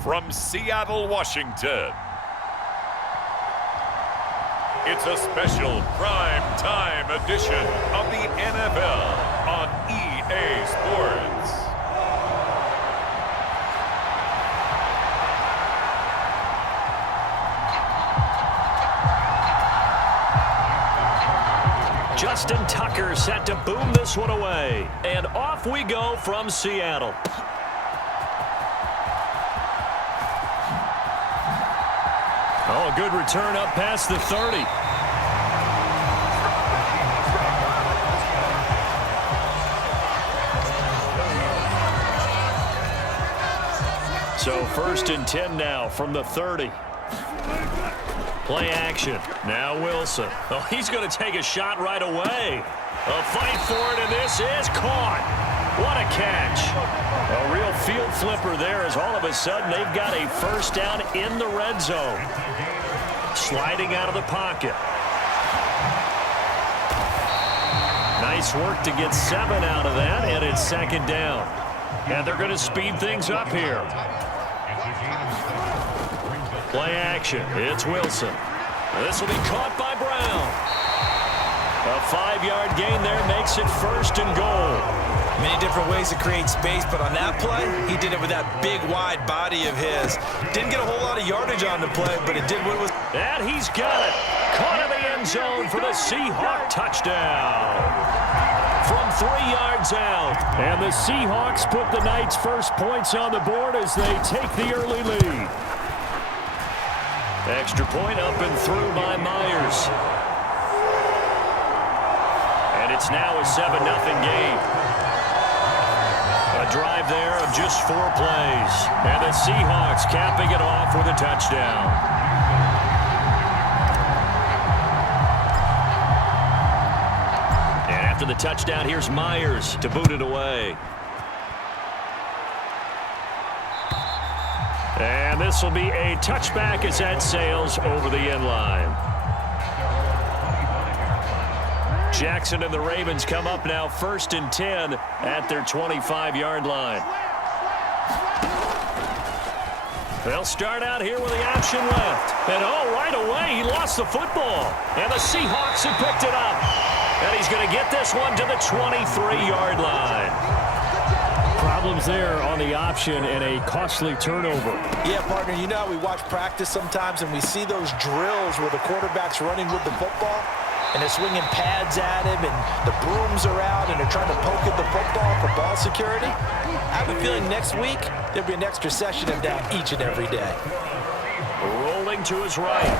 from Seattle, Washington. It's a special prime time edition of the NFL on EA Sports. Justin Tucker set to boom this one away. And off we go from Seattle. Oh, a good return up past the 30. So 1st and 10 now from the 30. Play action. Now Wilson. Oh, he's going to take a shot right away. A fight for it, and this is caught. What a catch. A real field flipper there as all of a sudden they've got a first down in the red zone. Sliding out of the pocket. Nice work to get 7 out of that, and it's 2nd down. And they're going to speed things up here. Play action. It's Wilson. This will be caught by Brown. A 5-yard gain there makes it 1st and goal. Many different ways to create space, but on that play, he did it with that big, wide body of his. Didn't get a whole lot of yardage on the play, but it did what it was. And he's got it. Caught in the end zone for the Seahawks touchdown. From 3 yards out. And the Seahawks put the night's first points on the board as they take the early lead. Extra point up and through by Myers. And it's now a 7-0 game. A drive there of just 4 plays. And the Seahawks capping it off with a touchdown. And after the touchdown, here's Myers to boot it away. And this will be a touchback as that sails over the end line. Jackson and the Ravens come up now 1st and 10 at their 25-yard line. They'll start out here with the option left. And oh, right away he lost the football. And the Seahawks have picked it up. And he's going to get this one to the 23-yard line. Problems there on the option and a costly turnover. Yeah, partner, you know how we watch practice sometimes and we see those drills where the quarterback's running with the football and they're swinging pads at him and the brooms are out and they're trying to poke at the football for ball security. I have a feeling next week there'll be an extra session of that each and every day. Rolling to his right.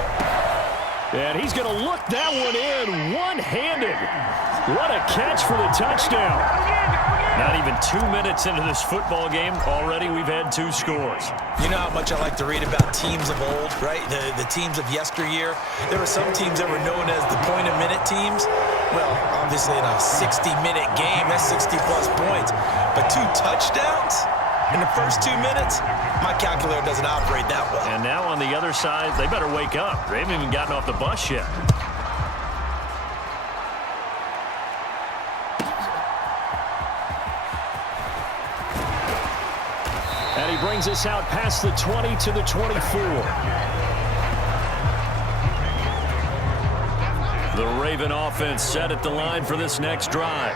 And he's going to look that one in one-handed. What a catch for the touchdown. Not even 2 minutes into this football game, already we've had 2 scores. You know how much I like to read about teams of old, right? The teams of yesteryear. There were some teams that were known as the point-a-minute teams. Well, obviously in a 60-minute game, that's 60-plus points. But 2 touchdowns in the first 2 minutes? My calculator doesn't operate that well. And now on the other side, they better wake up. They haven't even gotten off the bus yet. And he brings us out past the 20 to the 24. The Raven offense set at the line for this next drive.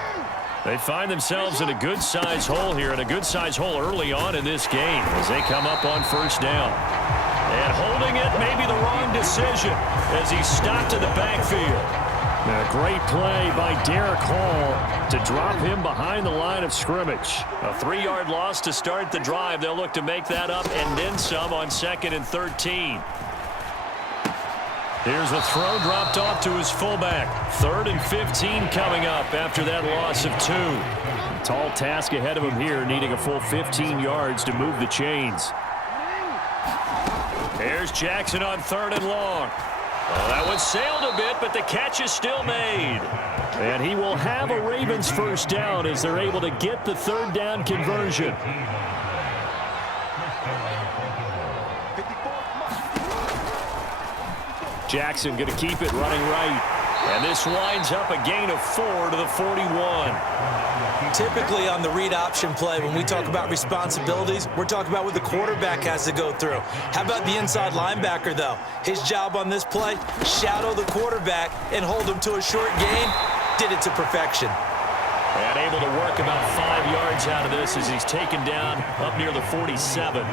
They find themselves in a good-sized hole here, and a good-sized hole early on in this game as they come up on 1st down. And holding it may be the wrong decision as he stopped in the backfield. A great play by Derek Hall to drop him behind the line of scrimmage. A 3-yard loss to start the drive. They'll look to make that up and then some on 2nd and 13. Here's the throw dropped off to his fullback. 3rd and 15 coming up after that loss of 2. A tall task ahead of him here, needing a full 15 yards to move the chains. Here's Jackson on 3rd and long. Oh, that one sailed a bit, but the catch is still made. And he will have a Ravens first down as they're able to get the 3rd down conversion. Jackson going to keep it running right. And this winds up a gain of 4 to the 41. Typically on the read option play, when we talk about responsibilities, we're talking about what the quarterback has to go through. How about the inside linebacker, though? His job on this play, shadow the quarterback and hold him to a short gain. Did it to perfection. And able to work about 5 yards out of this as he's taken down up near the 47.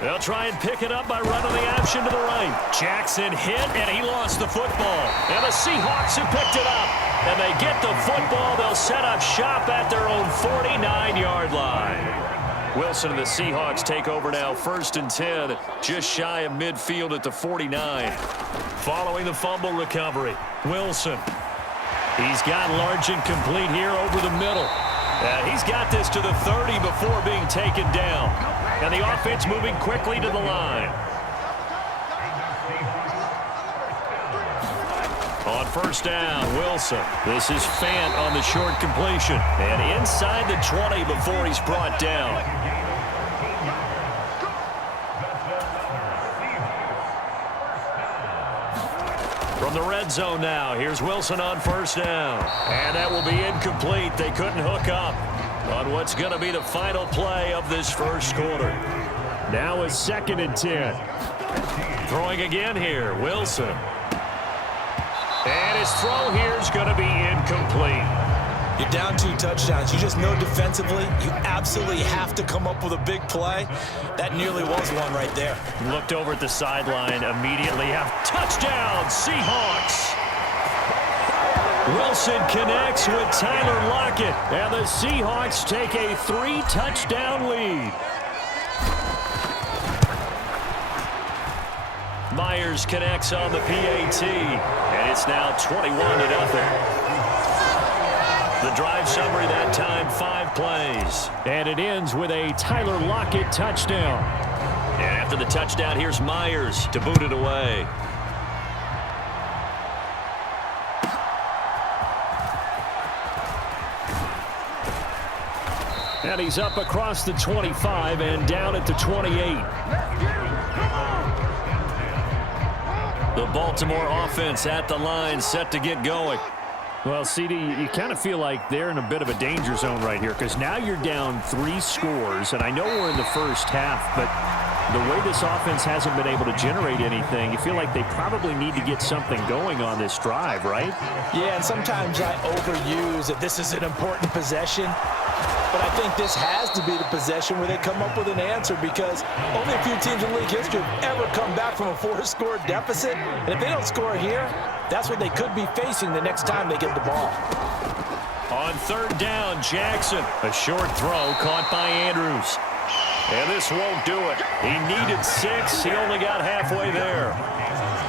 They'll try and pick it up by running the option to the right. Jackson hit, and he lost the football. And the Seahawks have picked it up. And they get the football. They'll set up shop at their own 49-yard line. Wilson and the Seahawks take over now, 1st and 10, just shy of midfield at the 49. Following the fumble recovery, Wilson. He's got large and complete here over the middle. He's got this to the 30 before being taken down. And the offense moving quickly to the line. On 1st down, Wilson. This is Fant on the short completion. And inside the 20 before he's brought down. From the red zone now, here's Wilson on 1st down. And that will be incomplete. They couldn't hook up on what's going to be the final play of this 1st quarter. Now is 2nd and 10. Throwing again here, Wilson. And his throw here is going to be incomplete. You're down 2 touchdowns. You just know defensively you absolutely have to come up with a big play. That nearly was one right there. Looked over at the sideline immediately. Touchdown, Seahawks! Wilson connects with Tyler Lockett, and the Seahawks take a 3-touchdown lead. Myers connects on the PAT, and it's now 21-0. The drive summary that time, 5 plays. And it ends with a Tyler Lockett touchdown. And after the touchdown, here's Myers to boot it away. And he's up across the 25 and down at the 28. The Baltimore offense at the line, set to get going. Well, CD, you kind of feel like they're in a bit of a danger zone right here because now you're down 3 scores, and I know we're in the first half, but the way this offense hasn't been able to generate anything, you feel like they probably need to get something going on this drive, right? Yeah, and sometimes I overuse that this is an important possession. But I think this has to be the possession where they come up with an answer because only a few teams in league history have ever come back from a 4-score deficit. And if they don't score here, that's what they could be facing the next time they get the ball. On 3rd down, Jackson. A short throw caught by Andrews. And this won't do it. He needed 6. He only got halfway there.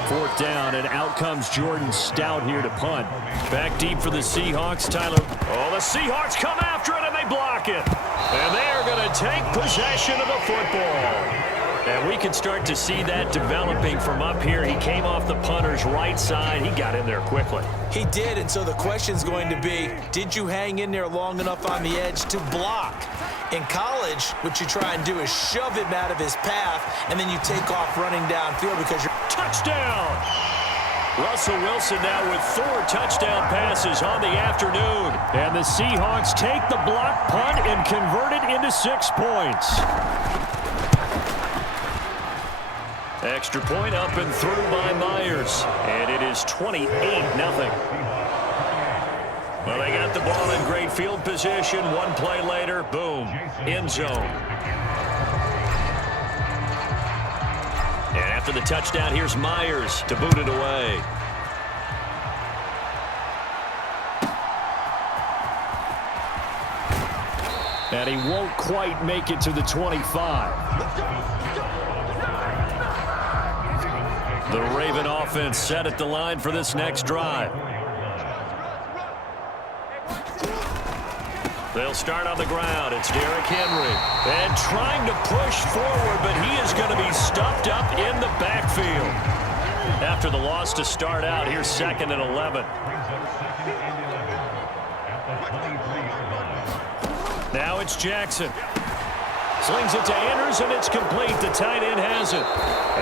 4th down, and out comes Jordan Stout here to punt. Back deep for the Seahawks, Tyler. Oh, the Seahawks come after it, and they block it. And they are going to take possession of the football. And we can start to see that developing from up here. He came off the punter's right side. He got in there quickly. He did, and so the question's going to be, did you hang in there long enough on the edge to block? In college, what you try and do is shove him out of his path, and then you take off running downfield because you're... Touchdown! Russell Wilson now with 4 touchdown passes on the afternoon. And the Seahawks take the block punt and convert it into 6 points. Extra point up and through by Myers. And it is 28-0. Well, they got the ball in great field position. 1 play later, boom, end zone. And after the touchdown, here's Myers to boot it away. And he won't quite make it to the 25. The Raven offense set at the line for this next drive. They'll start on the ground. It's Derrick Henry. And trying to push forward, but he is going to be stuffed up in the backfield. After the loss to start out, here's 2nd and 11. Now it's Jackson. Slings it to Anders, and it's complete. The tight end has it.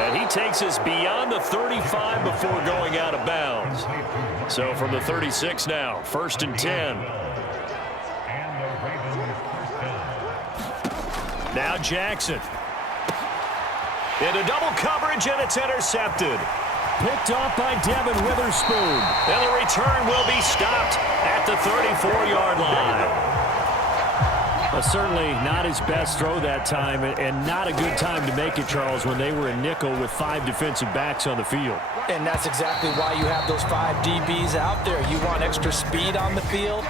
And he takes us beyond the 35 before going out of bounds. So from the 36 now, 1st and 10. Now Jackson. Into double coverage, and it's intercepted. Picked off by Devin Witherspoon. And the return will be stopped at the 34-yard line. Certainly not his best throw that time, and not a good time to make it, Charles, when they were in nickel with 5 defensive backs on the field. And that's exactly why you have those 5 DBs out there. You want extra speed on the field,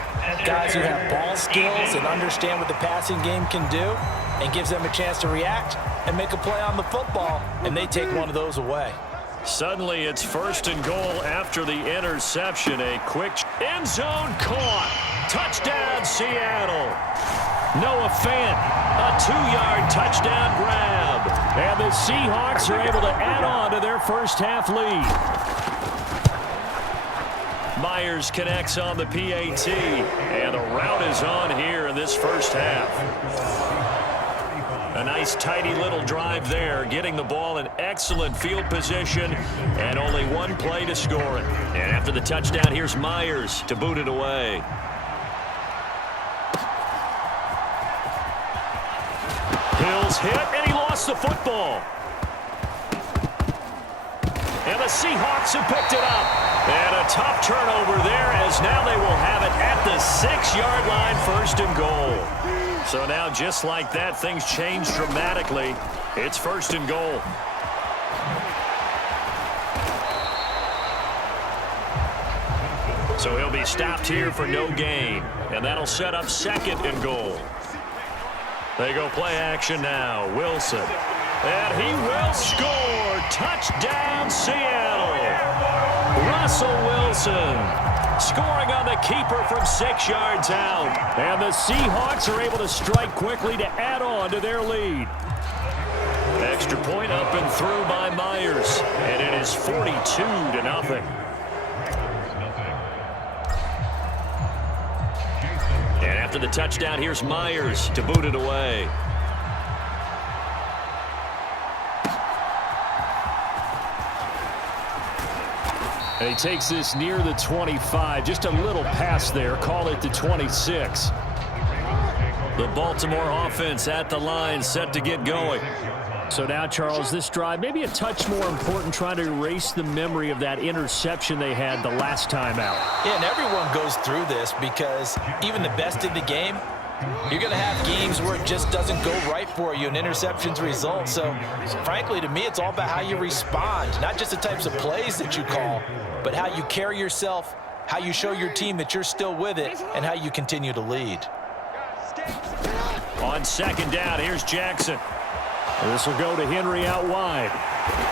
guys who have ball skills and understand what the passing game can do, and gives them a chance to react and make a play on the football, and they take one of those away. Suddenly it's 1st and goal after the interception. A quick end zone caught. Touchdown, Seattle. Noah Fant, a 2-yard touchdown grab. And the Seahawks are able to add on to their first half lead. Myers connects on the PAT. And the route is on here in this first half. A nice, tidy little drive there, getting the ball in excellent field position, and only one play to score it. And after the touchdown, here's Myers to boot it away. Hills hit, and he lost the football. And the Seahawks have picked it up. And a tough turnover there, as now they will have it at the 6-yard line, 1st and goal. So now, just like that, things change dramatically. It's 1st and goal. So he'll be stopped here for no gain. And that'll set up 2nd and goal. They go play action now. Wilson. And he will score. Touchdown, Seattle. Russell Wilson scoring on the keeper from 6 yards out. And the Seahawks are able to strike quickly to add on to their lead. Extra point up and through by Myers. And it is 42-0. And after the touchdown, here's Myers to boot it away. And he takes this near the 25. Just a little pass there. Call it the 26. The Baltimore offense at the line, set to get going. So now, Charles, this drive maybe a touch more important, trying to erase the memory of that interception they had the last time out. Yeah, and everyone goes through this because even the best in the game, you're going to have games where it just doesn't go right for you and interceptions result. So, frankly, to me, it's all about how you respond, not just the types of plays that you call, but how you carry yourself, how you show your team that you're still with it, and how you continue to lead. On 2nd down, here's Jackson. This will go to Henry out wide.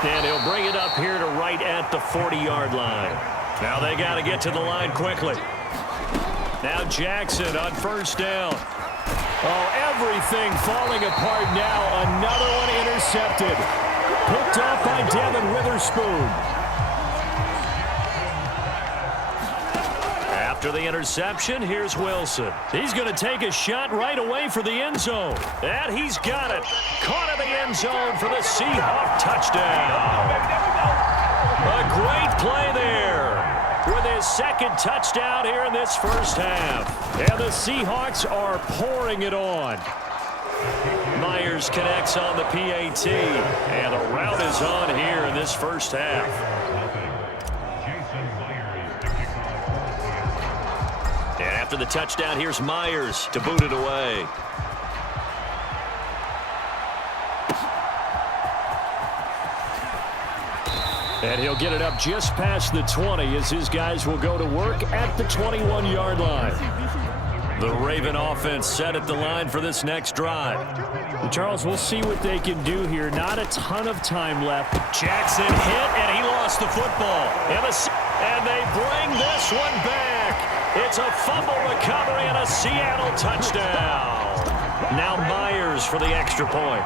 And he'll bring it up here to right at the 40-yard line. Now they got to get to the line quickly. Now Jackson on 1st down. Oh, everything falling apart now. Another one intercepted. Picked off by Devin Witherspoon. After the interception, here's Wilson. He's going to take a shot right away for the end zone. And he's got it. Caught in the end zone for the Seahawk touchdown. A great play there with his 2nd touchdown here in this first half. And the Seahawks are pouring it on. Myers connects on the PAT. And the route is on here in this first half. And after the touchdown, here's Myers to boot it away. And he'll get it up just past the 20 as his guys will go to work at the 21-yard line. The Raven offense set at the line for this next drive. And Charles, we'll see what they can do here. Not a ton of time left. Jackson hit, and he lost the football. And they bring this one back. It's a fumble recovery and a Seattle touchdown. Now Myers for the extra point.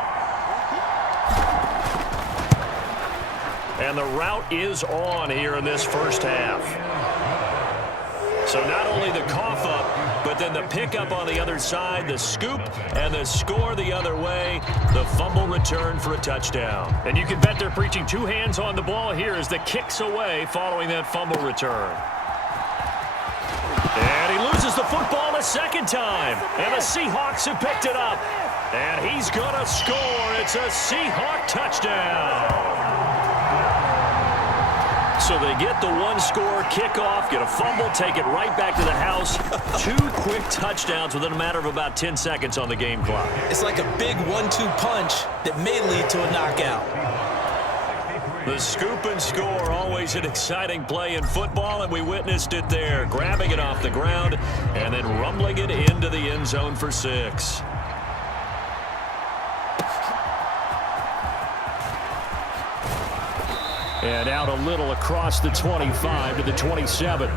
And the route is on here in this first half. So not only the cough up, but But then the pickup on the other side, the scoop, and the score the other way. The fumble return for a touchdown. And you can bet they're preaching two hands on the ball here as the kick's away following that fumble return. And he loses the football a second time. And the Seahawks have picked it up. And he's going to score. It's a Seahawk touchdown. So they get the one-score kickoff, get a fumble, take it right back to the house. Two quick touchdowns within a matter of about 10 seconds on the game clock. It's like a big 1-2 punch that may lead to a knockout. The scoop and score, always an exciting play in football, and we witnessed it there, grabbing it off the ground and then rumbling it into the end zone for 6. And out a little across the 25 to the 27.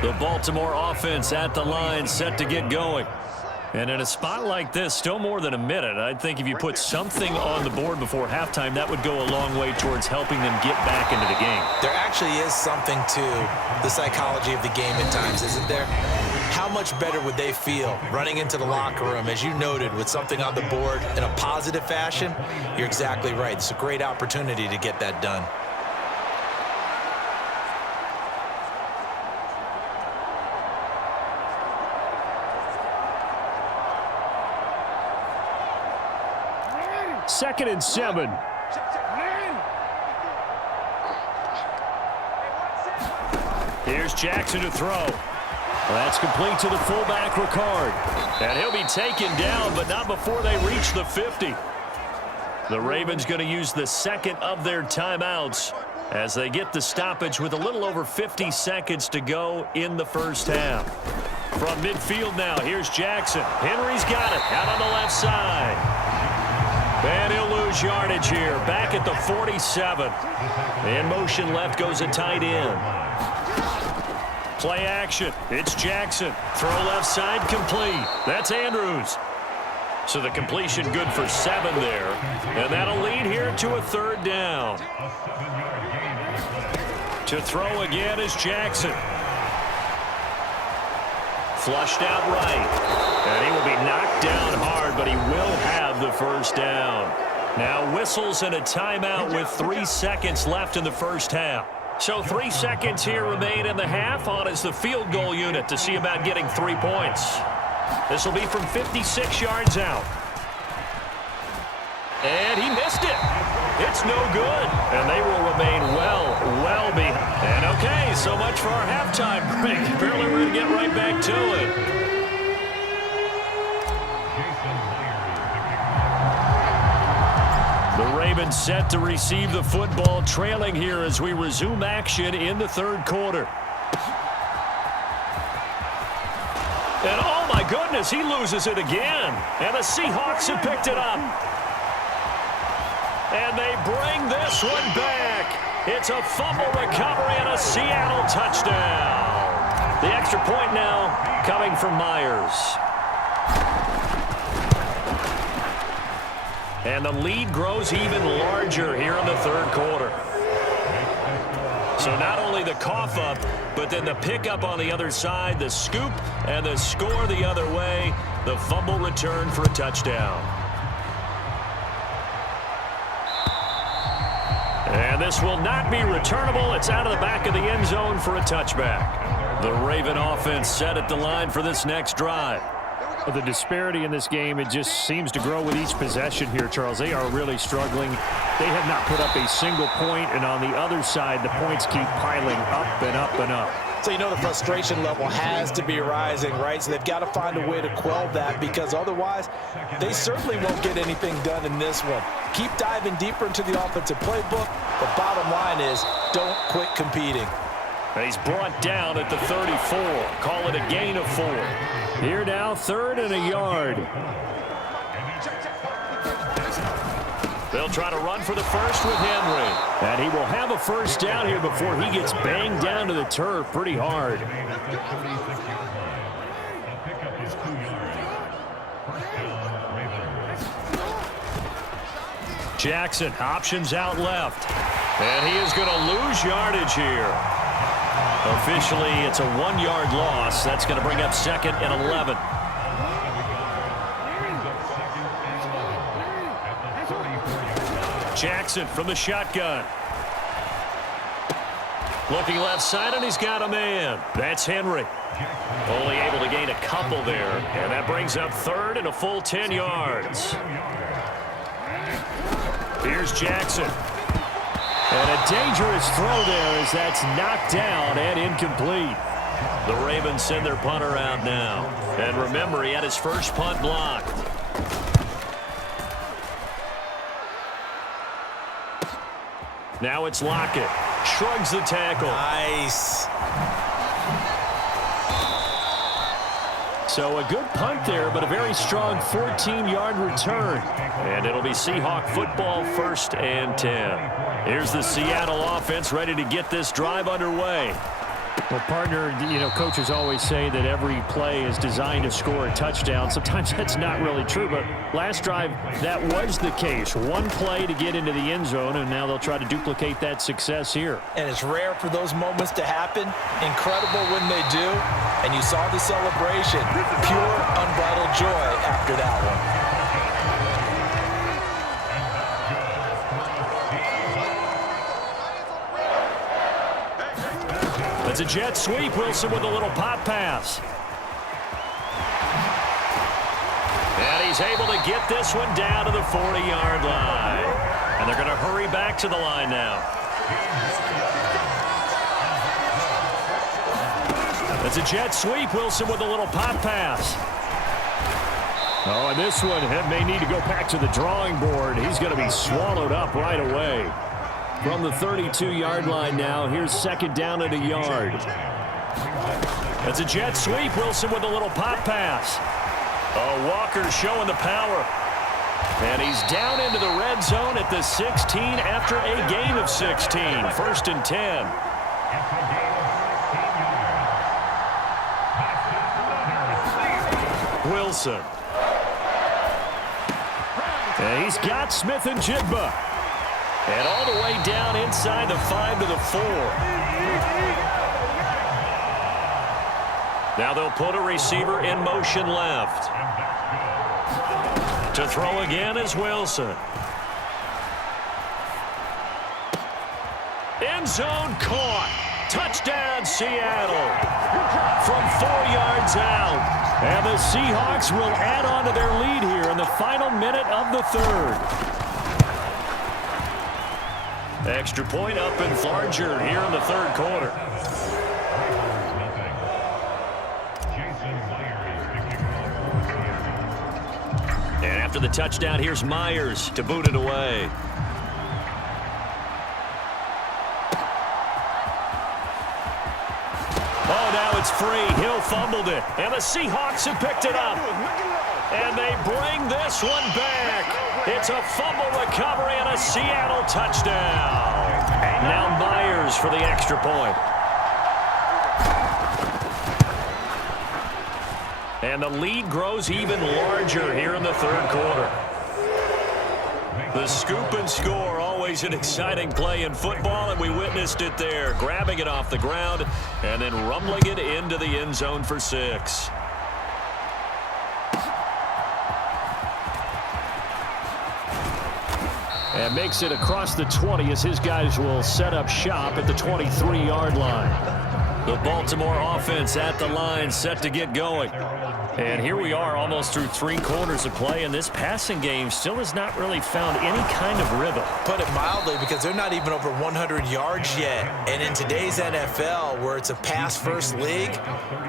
The Baltimore offense at the line, set to get going. And in a spot like this, still more than a minute, I think if you put something on the board before halftime, that would go a long way towards helping them get back into the game. There actually is something to the psychology of the game at times, isn't there? How much better would they feel running into the locker room, as you noted, with something on the board in a positive fashion? You're exactly right. It's a great opportunity to get that done. Second and 7. Here's Jackson to throw. That's complete to the fullback, Ricard. And he'll be taken down, but not before they reach the 50. The Ravens going to use the second of their timeouts as they get the stoppage with a little over 50 seconds to go in the first half. From midfield now, here's Jackson. Henry's got it out on the left side. And he'll lose yardage here, back at the 47. In motion left goes a tight end. Play action. It's Jackson. Throw left side complete. That's Andrews. So the completion good for 7 there. And that'll lead here to a third down. To throw again is Jackson. Flushed out right. And he will be knocked down hard, but he will have the first down. Now whistles and a timeout with 3 seconds left in the first half. So 3 seconds here remain in the half. On is the field goal unit to see about getting 3 points. This will be from 56 yards out. And he missed it. It's no good. And they will remain well behind. And okay, so much for our halftime break. Apparently we're going to get right back to it. The Ravens set to receive the football, trailing here as we resume action in the third quarter. And oh my goodness, he loses it again. And the Seahawks have picked it up. And they bring this one back. It's a fumble recovery and a Seattle touchdown. The extra point now coming from Myers. And the lead grows even larger here in the third quarter. So not only the cough up, but then the pickup on the other side, the scoop, and the score the other way, the fumble return for a touchdown. And this will not be returnable. It's out of the back of the end zone for a touchback. The Raven offense set at the line for this next drive. The disparity in this game, it just seems to grow with each possession here, Charles. They are really struggling. They have not put up a single point, and on the other side, the points keep piling up and up and up. So you know the frustration level has to be rising, right? So they've got to find a way to quell that, because otherwise they certainly won't get anything done in this one. Keep diving deeper into the offensive playbook. The bottom line is don't quit competing. He's brought down at the 34. Call it a gain of 4. Here now, 3rd and a yard. They'll try to run for the first with Henry. And he will have a first down here before he gets banged down to the turf pretty hard. Jackson options out left. And he is going to lose yardage here. Officially, it's a 1-yard loss. That's going to bring up 2nd and 11. Jackson from the shotgun. Looking left side, and he's got a man. That's Henry. Only able to gain a couple there, and that brings up 3rd and a full 10 yards. Here's Jackson. And a dangerous throw there as that's knocked down and incomplete. The Ravens send their punter out now. And remember, he had his first punt blocked. Now it's Lockett. Shrugs the tackle. Nice. So a good punt there, but a very strong 14-yard return. And it'll be Seahawk football, 1st and 10. Here's the Seattle offense ready to get this drive underway. Well, partner, coaches always say that every play is designed to score a touchdown. Sometimes that's not really true, but last drive, that was the case. One play to get into the end zone, and now they'll try to duplicate that success here. And it's rare for those moments to happen. Incredible when they do. And you saw the celebration. Pure, unbridled joy after that one. It's a jet sweep. Wilson with a little pop pass. And he's able to get this one down to the 40-yard line. And they're going to hurry back to the line now. It's a jet sweep. Wilson with a little pop pass. Oh, and this one may need to go back to the drawing board. He's going to be swallowed up right away. From the 32-yard line now, here's 2nd down at a yard. It's a jet sweep. Wilson with a little pop pass. Oh, Walker showing the power. And he's down into the red zone at the 16 after a gain of 16. 1st and 10. Wilson. And he's got Smith and Jigba. And all the way down inside the 5 to the 4. Now they'll put a receiver in motion left. To throw again is Wilson. End zone caught. Touchdown, Seattle. From 4 yards out. And the Seahawks will add on to their lead here in the final minute of the 3rd. Extra point up and larger here in the 3rd quarter. And after the touchdown, here's Myers to boot it away. Oh, now it's free. Hill fumbled it. And the Seahawks have picked it up. And they bring this one back. It's a fumble recovery and a Seattle touchdown. Now Myers for the extra point. And the lead grows even larger here in the 3rd quarter. The scoop and score, always an exciting play in football, and we witnessed it there. Grabbing it off the ground and then rumbling it into the end zone for 6. And makes it across the 20 as his guys will set up shop at the 23-yard line. The Baltimore offense at the line, set to get going. And here we are almost through 3 quarters of play, and this passing game still has not really found any kind of rhythm. Put it mildly, because they're not even over 100 yards yet. And in today's NFL, where it's a pass-first league,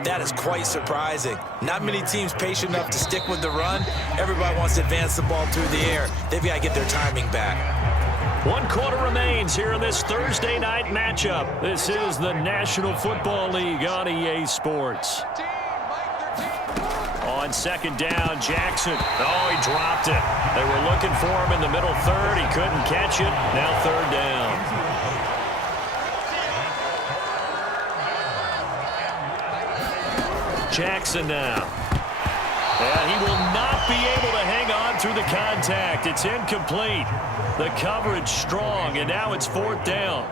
that is quite surprising. Not many teams patient enough to stick with the run. Everybody wants to advance the ball through the air. They've got to get their timing back. 1 quarter remains here in this Thursday night matchup. This is the National Football League on EA Sports. On 2nd down, Jackson. Oh, he dropped it. They were looking for him in the middle 3rd. He couldn't catch it. Now 3rd down. Jackson now. And he will not be able to hang on through the contact. It's incomplete. The coverage strong, and now it's 4th down.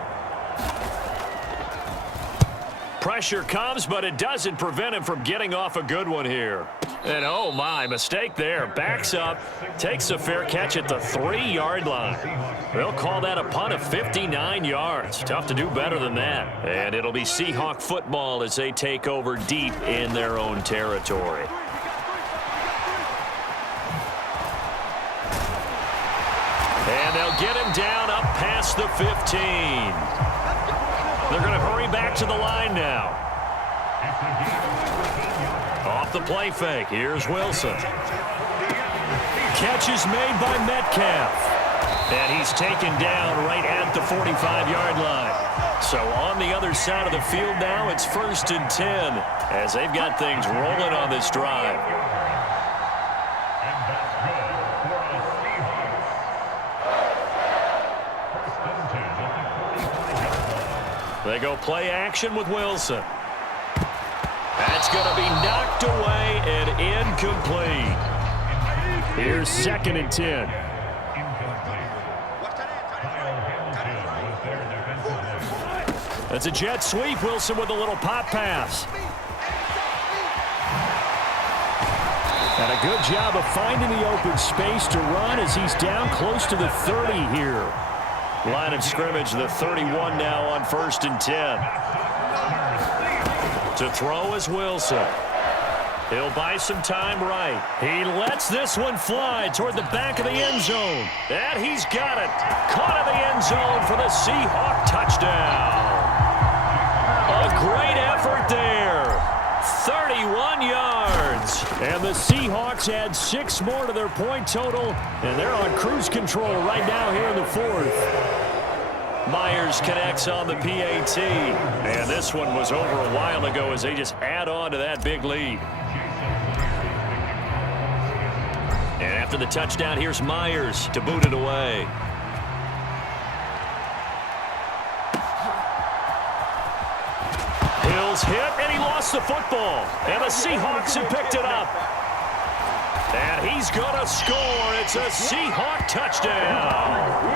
pressure comes, but it doesn't prevent him from getting off a good one here. And oh my, mistake there. Backs up, takes a fair catch at the 3-yard line. They'll call that a punt of 59 yards. Tough to do better than that. And it'll be Seahawk football as they take over deep in their own territory. And they'll get him down up past the 15. They're going to hurry back to the line now. Off the play fake, here's Wilson. Catch is made by Metcalf. And he's taken down right at the 45-yard line. So on the other side of the field now, it's 1st and 10 as they've got things rolling on this drive. They go play action with Wilson. That's going to be knocked away and incomplete. Here's 2nd and 10. That's a jet sweep. Wilson with a little pop pass. And a good job of finding the open space to run as he's down close to the 30 here. Line of scrimmage, the 31 now on 1st and 10. To throw is Wilson. He'll buy some time right. He lets this one fly toward the back of the end zone. And he's got it. Caught in the end zone for the Seahawk touchdown. A great effort there. 31 yards. And the Seahawks add 6 more to their point total. And they're on cruise control right now here in the 4th. Myers connects on the PAT. And this one was over a while ago as they just add on to that big lead. And after the touchdown, here's Myers to boot it away. Hill's hit, and he lost the football. And the Seahawks have picked it up. And he's going to score. It's a Seahawk touchdown.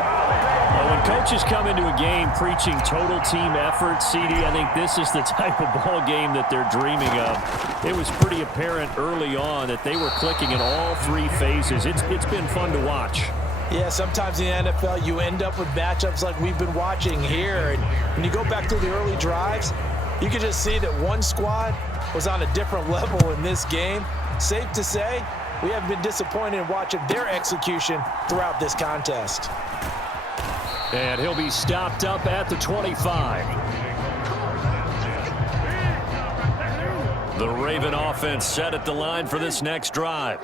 Well, when coaches come into a game preaching total team effort, CD, I think this is the type of ball game that they're dreaming of. It was pretty apparent early on that they were clicking in all 3 phases. It's been fun to watch. Yeah, sometimes in the NFL you end up with matchups like we've been watching here. And when you go back to the early drives, you can just see that one squad was on a different level in this game. Safe to say, we haven't been disappointed in watching their execution throughout this contest. And he'll be stopped up at the 25. The Raven offense set at the line for this next drive.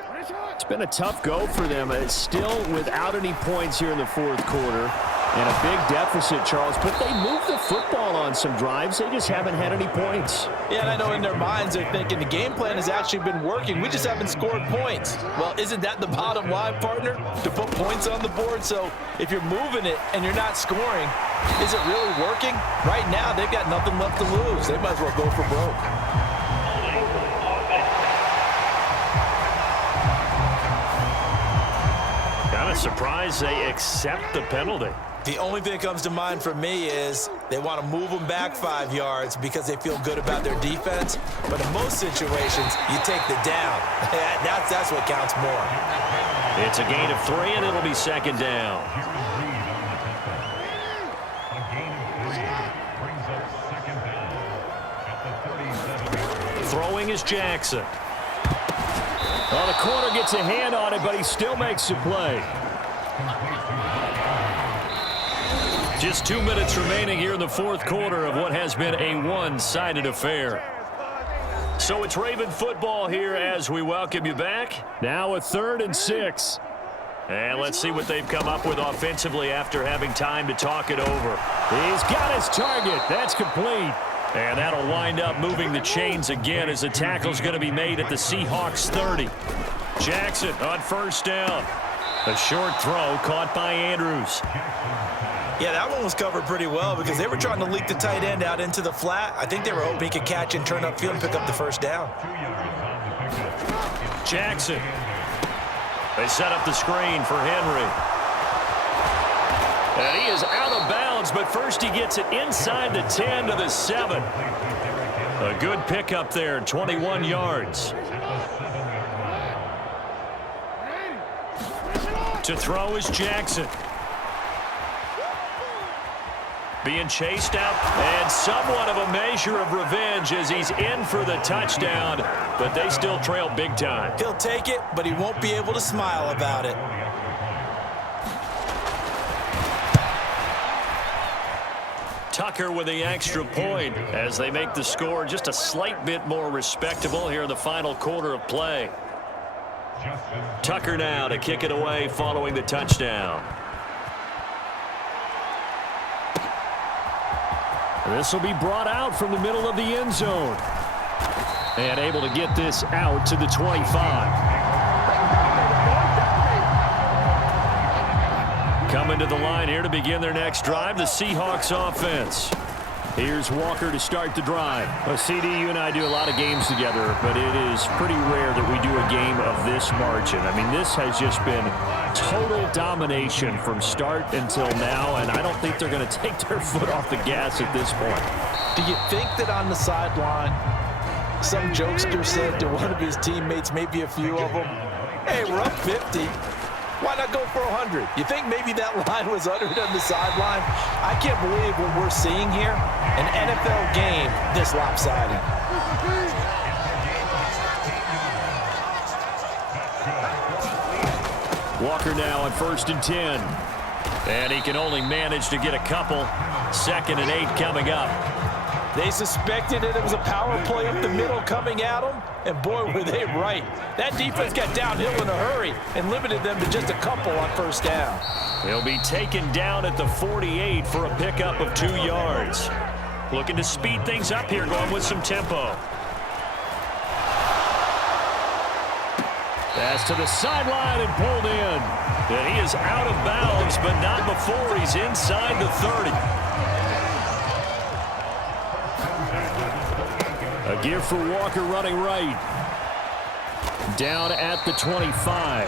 It's been a tough go for them. It's still without any points here in the 4th quarter. And a big deficit, Charles. But they moved the football on some drives. They just haven't had any points. Yeah, and I know in their minds they're thinking the game plan has actually been working. We just haven't scored points. Well, isn't that the bottom line, partner? To put points on the board? So if you're moving it and you're not scoring, is it really working? Right now, they've got nothing left to lose. They might as well go for broke. Kind of surprised they accept the penalty. The only thing that comes to mind for me is they want to move them back 5 yards because they feel good about their defense. But in most situations, you take the down. That's what counts more. It's a gain of 3, and it'll be 2nd down. Throwing is Jackson. Well, the corner gets a hand on it, but he still makes the play. Just 2 minutes remaining here in the 4th quarter of what has been a one-sided affair. So it's Raven football here as we welcome you back. Now a 3rd and 6. And let's see what they've come up with offensively after having time to talk it over. He's got his target. That's complete. And that'll wind up moving the chains again as the tackle's going to be made at the Seahawks 30. Jackson on 1st down. A short throw caught by Andrews. Yeah, that one was covered pretty well because they were trying to leak the tight end out into the flat. I think they were hoping he could catch and turn upfield and pick up the 1st down. Jackson. They set up the screen for Henry. And he is out of bounds, but first he gets it inside the 10 to the 7. A good pickup there, 21 yards. To throw is Jackson. Being chased out, and somewhat of a measure of revenge as he's in for the touchdown, but they still trail big time. He'll take it, but he won't be able to smile about it. Tucker with the extra point as they make the score just a slight bit more respectable here in the final quarter of play. Tucker now to kick it away following the touchdown. This will be brought out from the middle of the end zone. And able to get this out to the 25. Coming to the line here to begin their next drive, the Seahawks offense. Here's Walker to start the drive. Well, CD, you and I do a lot of games together, but it is pretty rare that we do a game of this margin. I mean, this has just been total domination from start until now, and I don't think they're going to take their foot off the gas at this point. Do you think that on the sideline, some jokester said to one of his teammates, maybe a few of them, hey, we're up 50. Why not go for 100? You think maybe that line was uttered on the sideline? I can't believe what we're seeing here. An NFL game this lopsided. Walker now on 1st and 10. And he can only manage to get a couple. 2nd and 8 coming up. They suspected it was a power play up the middle coming at them, and boy, were they right. That defense got downhill in a hurry and limited them to just a couple on 1st down. He'll be taken down at the 48 for a pickup of 2 yards. Looking to speed things up here, going with some tempo. Pass to the sideline and pulled in. And he is out of bounds, but not before he's inside the 30. A give for Walker running right. Down at the 25.